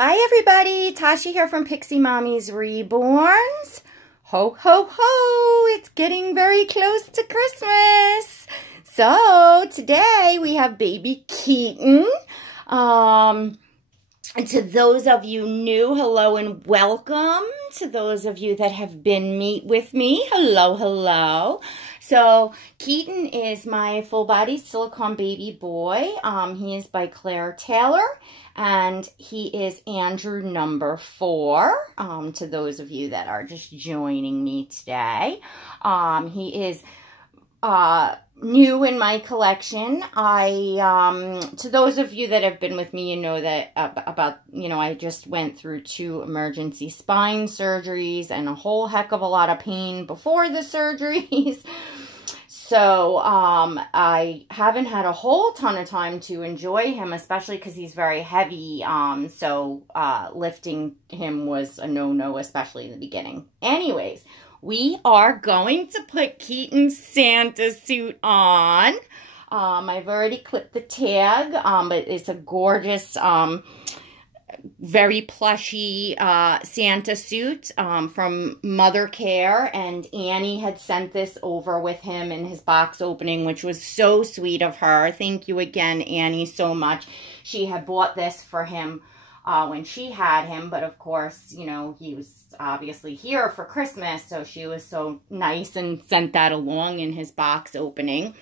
Hi everybody, Tasha here from Pixie Mommy's Reborns. Ho, ho, ho, it's getting very close to Christmas. So today we have baby Keaton. And to those of you new, hello and welcome. To those of you that have been with me, hello, hello. So Keaton is my full-body silicone baby boy. He is by Claire Taylor, and he is Andrew number 4. To those of you that are just joining me today, he is new in my collection. To those of you that have been with me, you know that I just went through 2 emergency spine surgeries and a whole heck of a lot of pain before the surgeries. So, I haven't had a whole ton of time to enjoy him, especially because he's very heavy. So lifting him was a no-no, especially in the beginning. Anyways, we are going to put Keaton's Santa suit on. I've already clipped the tag, but it's a gorgeous, very plushy Santa suit from Mother Care, and Annie had sent this over with him in his box opening, which was so sweet of her. Thank you again, Annie, so much. She had bought this for him when she had him, but of course, you know, he was obviously here for Christmas, so she was so nice and sent that along in his box opening.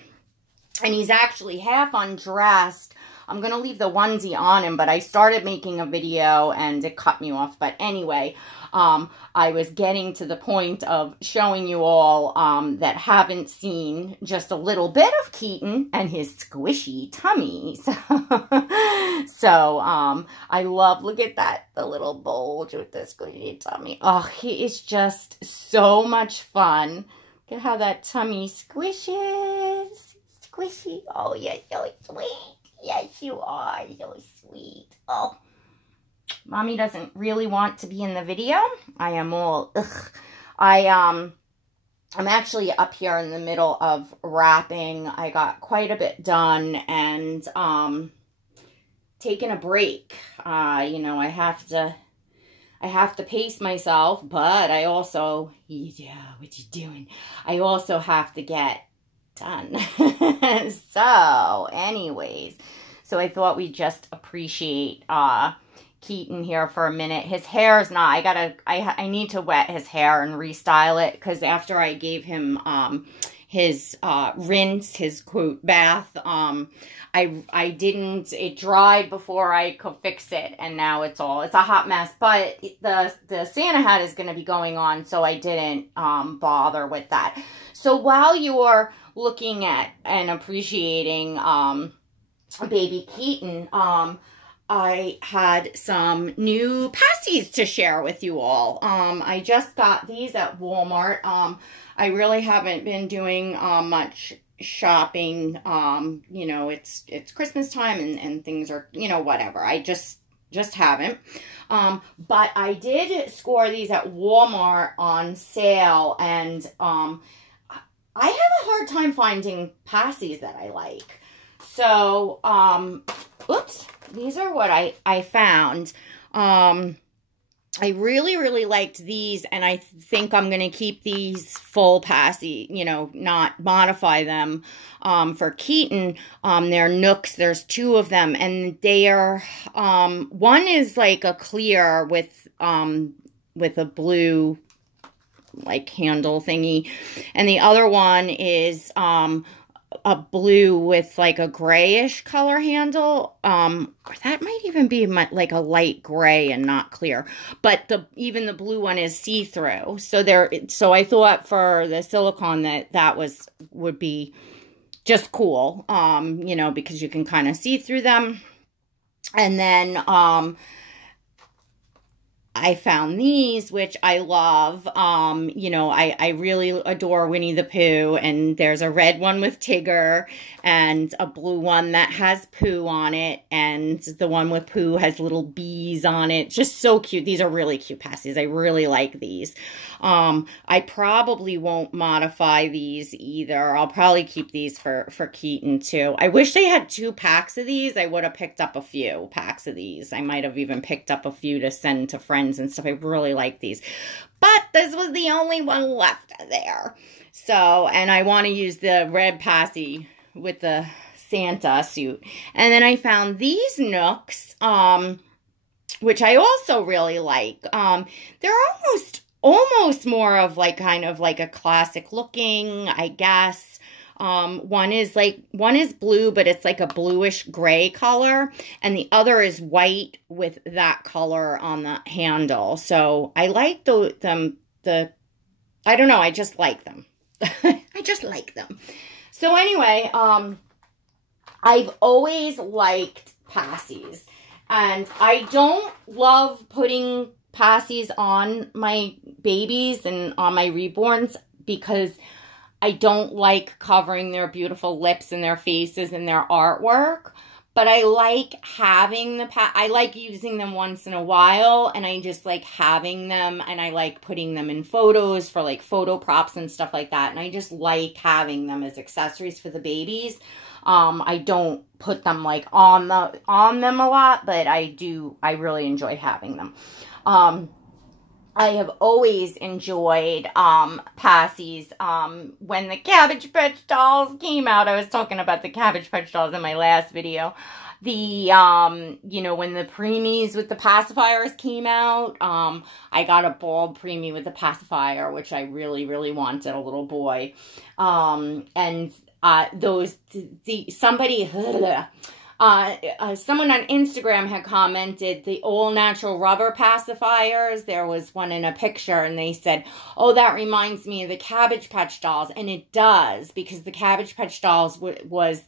And he's actually half undressed. I'm going to leave the onesie on him, but I started making a video and it cut me off. But anyway, I was getting to the point of showing you all that haven't seen just a little bit of Keaton and his squishy tummy. So I love, look at that, the little bulge with the squishy tummy. Oh, he is just so much fun. Look at how that tummy squishes. Squishy. Oh, you're so sweet. Yes, you are so sweet. Oh, Mommy doesn't really want to be in the video. I am all, ugh. I'm actually up here in the middle of wrapping. I got quite a bit done and taking a break. You know, I have to pace myself, but I also, yeah, what you doing? I also have to get done. So anyways, so I thought we'd just appreciate Keaton here for a minute. His hair is not, I need to wet his hair and restyle it, because after I gave him his rinse, his quote bath, it dried before I could fix it, and now it's a hot mess. But the Santa hat is going to be going on, so I didn't bother with that. So while you're looking at and appreciating baby Keaton, I had some new passies to share with you all. I just got these at Walmart. I really haven't been doing much shopping. You know, it's Christmas time and things are, you know, whatever. I just haven't. But I did score these at Walmart on sale, and I have a hard time finding passies that I like. So, oops, these are what I found. I really, really liked these, and I think I'm going to keep these full passy, you know, not modify them for Keaton. They're Nooks. There's 2 of them, and they are, one is like a clear with a blue like handle thingy, and the other one is a blue with like a grayish color handle, or that might even be like a light gray and not clear, but even the blue one is see-through. So I thought for the silicone that would be just cool, you know, because you can kind of see through them. And then I found these, which I love. You know, I really adore Winnie the Pooh, and there's a red one with Tigger and a blue one that has Pooh on it, and the one with Pooh has little bees on it. Just so cute. These are really cute pasties. I really like these. I probably won't modify these either. I'll probably keep these for Keaton too. I wish they had 2 packs of these. I would have picked up a few packs of these. I might have even picked up a few to send to friends and stuff. I really like these. But this was the only one left there. So, and I want to use the red pasty with the Santa suit. And then I found these Nooks, which I also really like. They're almost more of like kind of like a classic looking, I guess. One is blue, but it's like a bluish gray color, and the other is white with that color on the handle. So I like I don't know, I just like them. I just like them. So anyway, I've always liked passies, and I don't love putting passies on my babies and on my reborns because I don't like covering their beautiful lips and their faces and their artwork, but I like having I like using them once in a while, and I just like having them, and I like putting them in photos for like photo props and stuff like that, and I just like having them as accessories for the babies. I don't put them like on them a lot, but I really enjoy having them. I have always enjoyed passies. When the Cabbage Patch dolls came out, I was talking about the Cabbage Patch dolls in my last video. You know, when the preemies with the pacifiers came out, I got a bald preemie with a pacifier, which I really, really wanted, a little boy. And someone on Instagram had commented the all natural rubber pacifiers. There was one in a picture, and they said, oh, that reminds me of the Cabbage Patch dolls. And it does, because the Cabbage Patch dolls was,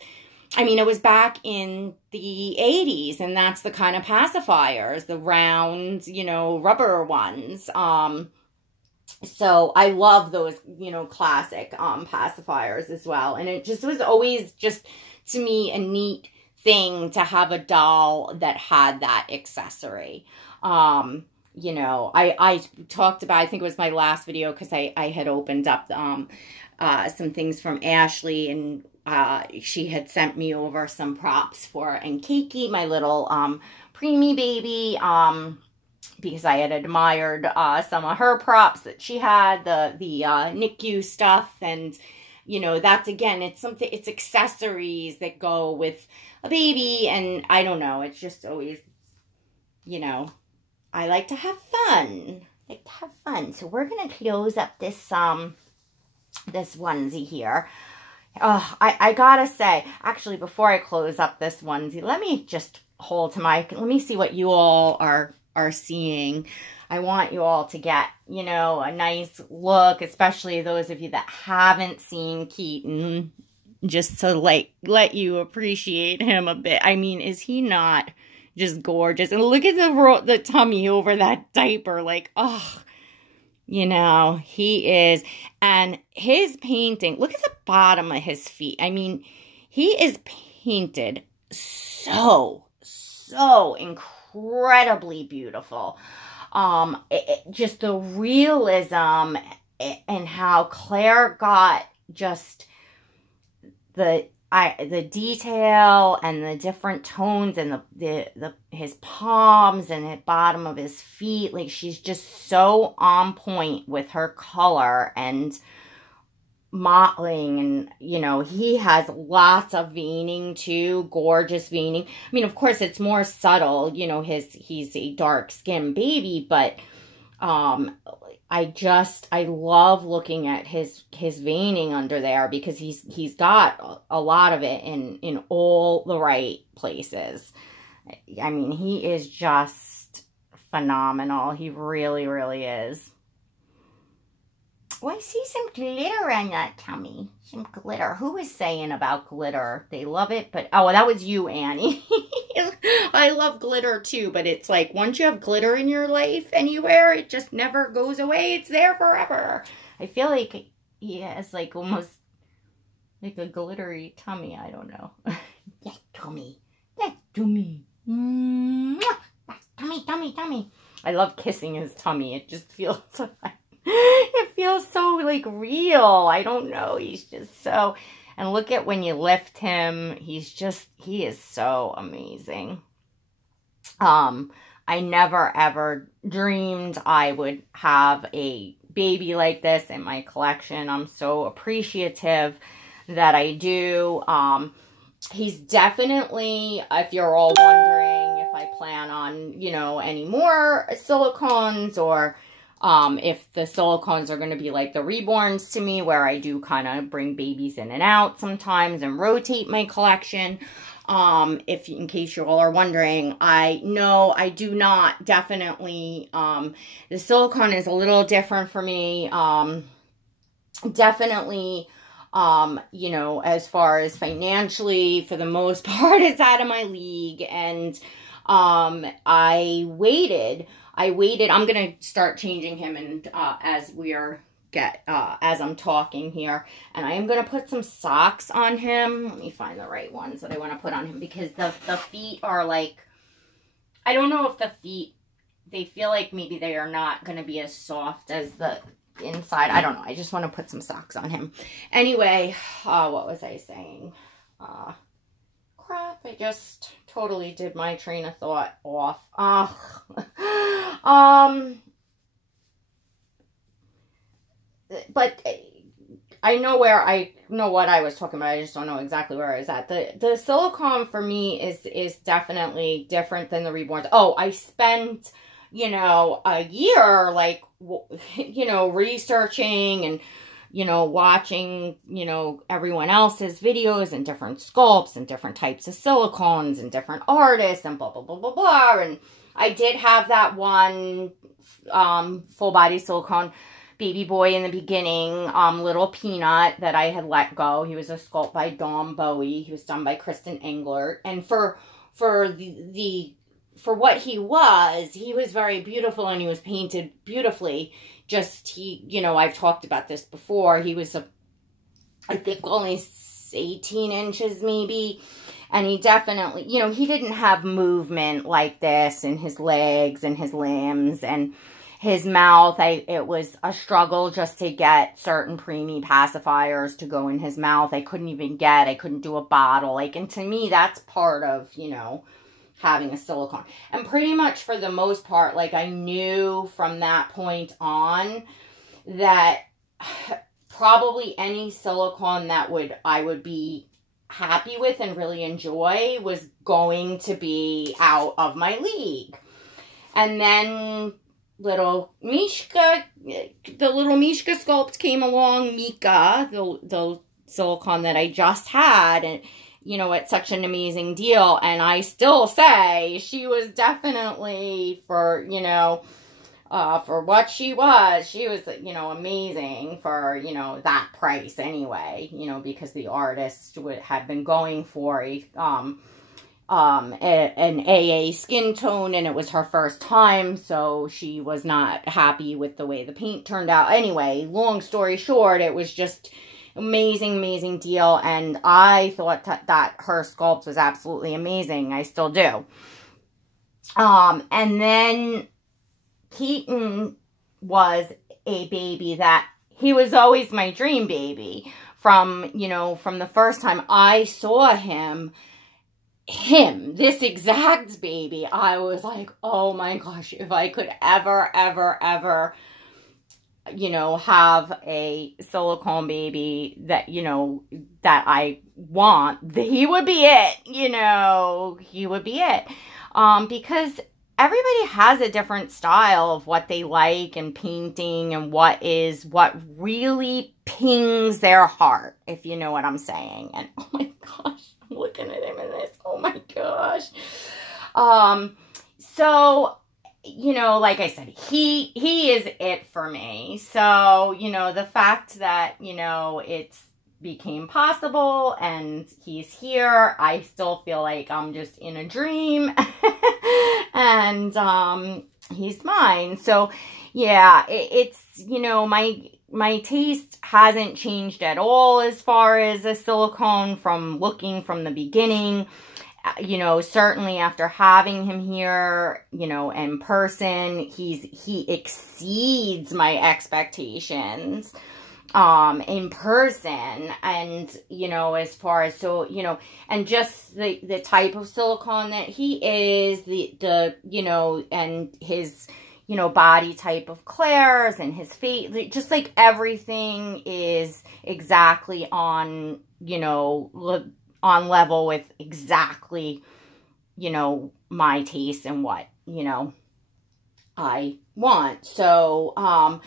I mean, it was back in the 80s, and that's the kind of pacifiers, the round, you know, rubber ones. So I love those, you know, classic pacifiers as well. And it just was always just, to me, a neat thing to have a doll that had that accessory. You know, I talked about, I think it was my last video, because I had opened up some things from Ashley, and she had sent me over some props for Kiki, my little preemie baby, because I had admired some of her props that she had, the NICU stuff, and you know, that's, again, it's accessories that go with a baby, and I don't know, it's just always, you know, I like to have fun. So we're going to close up this, this onesie here. Oh, I gotta say, actually, before I close up this onesie, let me just let me see what you all are seeing. I want you all to get, you know, a nice look, especially those of you that haven't seen Keaton, just to like let you appreciate him a bit. I mean, is he not just gorgeous? And look at the tummy over that diaper, like, oh, you know, he is. And his painting, look at the bottom of his feet. I mean, he is painted so incredibly beautiful. Just the realism and how Claire got just the detail and the different tones and his palms and the bottom of his feet. Like, she's just so on point with her color and mottling, and you know, he has lots of veining too, gorgeous veining. I mean, of course, it's more subtle, you know, he's a dark skinned baby, but I love looking at his veining under there, because he's got a lot of it in all the right places. I mean, he is just phenomenal. He really, really is. Oh, I see some glitter on that tummy. Some glitter. Who was saying about glitter? They love it, but... Oh, that was you, Annie. I love glitter, too, but it's like, once you have glitter in your life anywhere, it just never goes away. It's there forever. I feel like he has, like, almost, like a glittery tummy. I don't know. That tummy. That tummy. Tummy, tummy, tummy. I love kissing his tummy. It just feels so... It feels so, like, real. I don't know. He's just so... And look at when you lift him. He is so amazing. I never, ever dreamed I would have a baby like this in my collection. I'm so appreciative that I do. He's definitely, if you're all wondering if I plan on, you know, any more silicones or... if the silicones are going to be like the reborns to me, where I do kind of bring babies in and out sometimes and rotate my collection. In case you all are wondering, I do not, definitely, the silicone is a little different for me. Definitely, you know, as far as financially, for the most part, it's out of my league. And, I waited. I'm going to start changing him and as I'm talking here. And I am going to put some socks on him. Let me find the right ones that I want to put on him, because the feet are like, I don't know if the feet, they feel like maybe they are not going to be as soft as the inside. I don't know. I just want to put some socks on him. Anyway, what was I saying? Crap, I just totally did my train of thought off. But I know what I was talking about. I just don't know exactly where I was at. The silicone for me is definitely different than the reborns. Oh, I spent, you know, a year, like, you know, researching and, you know, watching, you know, everyone else's videos and different sculpts and different types of silicones and different artists and blah, blah, blah, blah, blah. And I did have that one full body silicone baby boy in the beginning, Little Peanut, that I had let go. He was a sculpt by Dawn Bowie. He was done by Kristen Englert. And for what he was very beautiful, and he was painted beautifully. Just, you know, I've talked about this before. He was, I think, only 18 inches maybe. And he definitely, you know, he didn't have movement like this in his legs and his limbs and his mouth. It was a struggle just to get certain preemie pacifiers to go in his mouth. I couldn't do a bottle. Like, and to me, that's part of, you know, having a silicone. And pretty much for the most part, like, I knew from that point on that probably any silicone that I would be happy with and really enjoy was going to be out of my league. And then little Mishka, the little Mishka sculpt came along, Mika, the silicone that I just had, and you know, it's such an amazing deal. And I still say she was definitely, for, you know, for what she was, you know, amazing for, you know, that price anyway, you know, because the artist had been going for an AA skin tone, and it was her first time, so she was not happy with the way the paint turned out. Anyway, long story short, it was just amazing deal, and I thought that her sculpt was absolutely amazing. I still do. And then Keaton was a baby that, he was always my dream baby from, you know, from the first time I saw him, this exact baby. I was like, oh my gosh, if I could ever, you know, have a silicone baby that, you know, that I want, he would be it, you know, he would be it. Because everybody has a different style of what they like and painting and what really pings their heart, if you know what I'm saying. And oh my gosh, I'm looking at him in this, oh my gosh. So you know, like I said, he is it for me. So, you know, the fact that, you know, it's became possible and he's here, I still feel like I'm just in a dream. And he's mine. So yeah, it's, you know, my taste hasn't changed at all as far as a silicone from looking from the beginning. You know, certainly after having him here, you know, in person, he exceeds my expectations in person. And, you know, as far as, so, you know, and just the type of silicone that he is, the you know, and his, you know, body type of Claire's and his face, just like everything is exactly on, you know, on level with exactly, you know, my taste and what, you know, I want. So,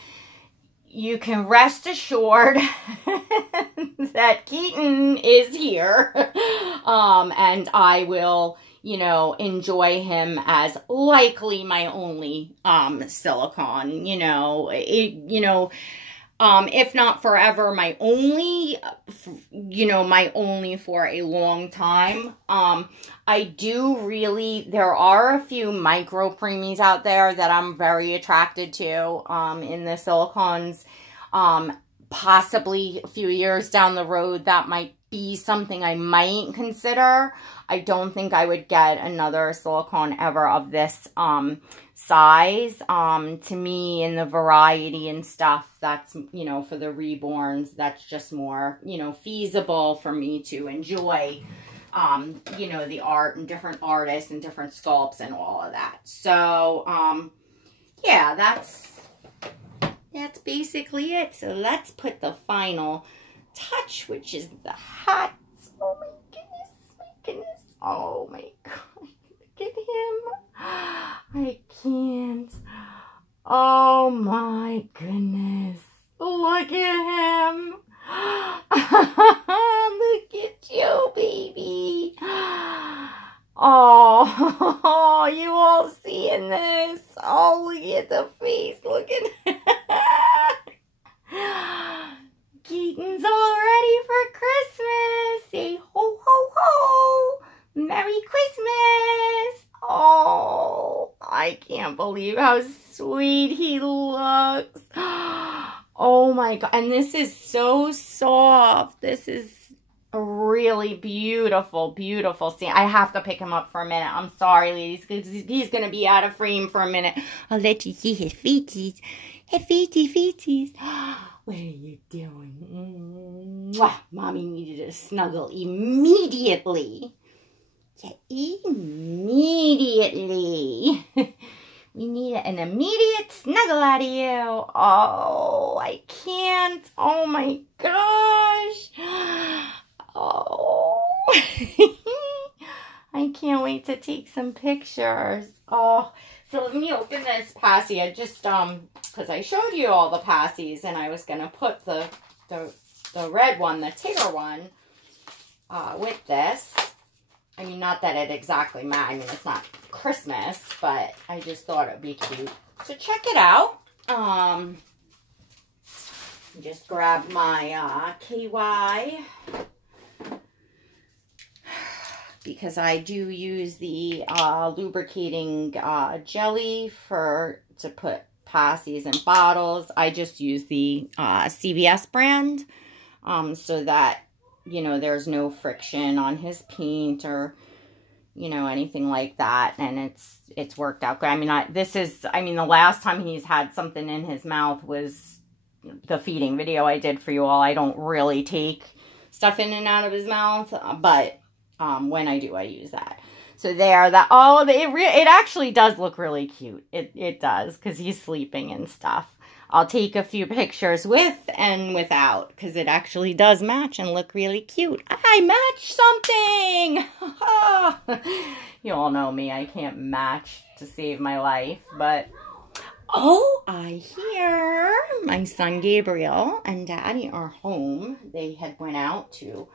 you can rest assured that Keaton is here, and I will, you know, enjoy him as likely my only, silicone, you know, if not forever, my only, you know, my only for a long time. I do really, there are a few micro preemies out there that I'm very attracted to, in the silicones. Possibly a few years down the road, that might be something I might consider. I don't think I would get another silicone ever of this, size. To me, in the variety and stuff, that's, you know, for the reborns, that's just more, you know, feasible for me to enjoy, you know, the art and different artists and different sculpts and all of that. So, yeah, that's basically it. So let's put the final touch, which is the hats. Oh my goodness, oh my God, look at him. I can't. Oh my goodness, look at him. Look at you, baby. Oh, you all seeing this? Oh, look at the face. Look at Keaton's all ready for Christmas. Say ho, ho, ho. Merry Christmas. Oh, I can't believe how sweet he looks. Oh my God. And this is so soft. This is a really beautiful, beautiful scene. I have to pick him up for a minute. I'm sorry, ladies, because he's going to be out of frame for a minute. I'll let you see his feeties. His feeties. What are you doing? Mwah. Mommy needed a snuggle immediately. Yeah, immediately. We need an immediate snuggle out of you. Oh, I can't. Oh my gosh. Oh. I can't wait to take some pictures. Oh, so let me open this passy. I just, because I showed you all the passies and I was going to put the red one, the tiger one, with this. I mean, not that it exactly matters. I mean, it's not Christmas, but I just thought it would be cute. So check it out. Just grab my KY, because I do use the lubricating jelly to put passies in bottles. I just use the CVS brand, so that, you know, there's no friction on his paint or, you know, anything like that. And it's worked out good. I mean, the last time he's had something in his mouth was the feeding video I did for you all. I don't really take stuff in and out of his mouth, but when I do, I use that. So there, it actually does look really cute. It does, because he's sleeping and stuff. I'll take a few pictures with and without, because it actually does match and look really cute. I matched something! You all know me. I can't match to save my life, but... Oh, I hear my son Gabriel and Daddy are home. They had went out to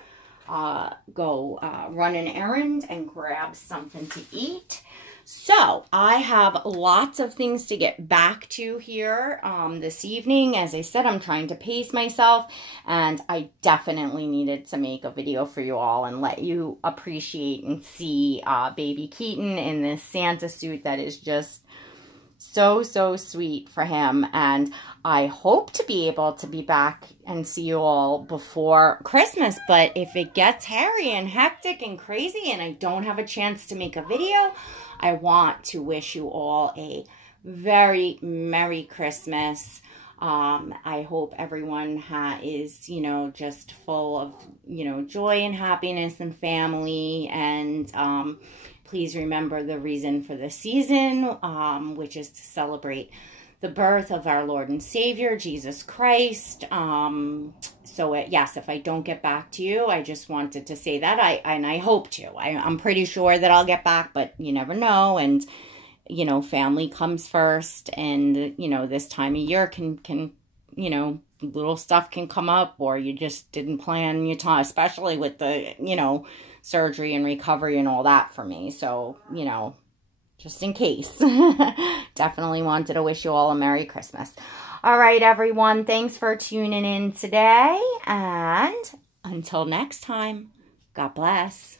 go run an errand and grab something to eat. So I have lots of things to get back to here this evening. As I said, I'm trying to pace myself, and I definitely needed to make a video for you all and let you appreciate and see baby Keaton in this Santa suit that is just so, so sweet for him. And I hope to be able to be back and see you all before Christmas. But if it gets hairy and hectic and crazy and I don't have a chance to make a video, I want to wish you all a very Merry Christmas. I hope everyone is, you know, just full of, you know, joy and happiness and family. And please remember the reason for the season, which is to celebrate the birth of our Lord and Savior, Jesus Christ. Yes, if I don't get back to you, I just wanted to say that. I hope to. I'm pretty sure that I'll get back, but you never know. And, you know, family comes first. And, you know, this time of year can you know, little stuff can come up, or you just didn't plan your time, especially with the, you know, surgery and recovery and all that for me. So, you know, just in case. Definitely wanted to wish you all a Merry Christmas. All right, everyone. Thanks for tuning in today. And until next time, God bless.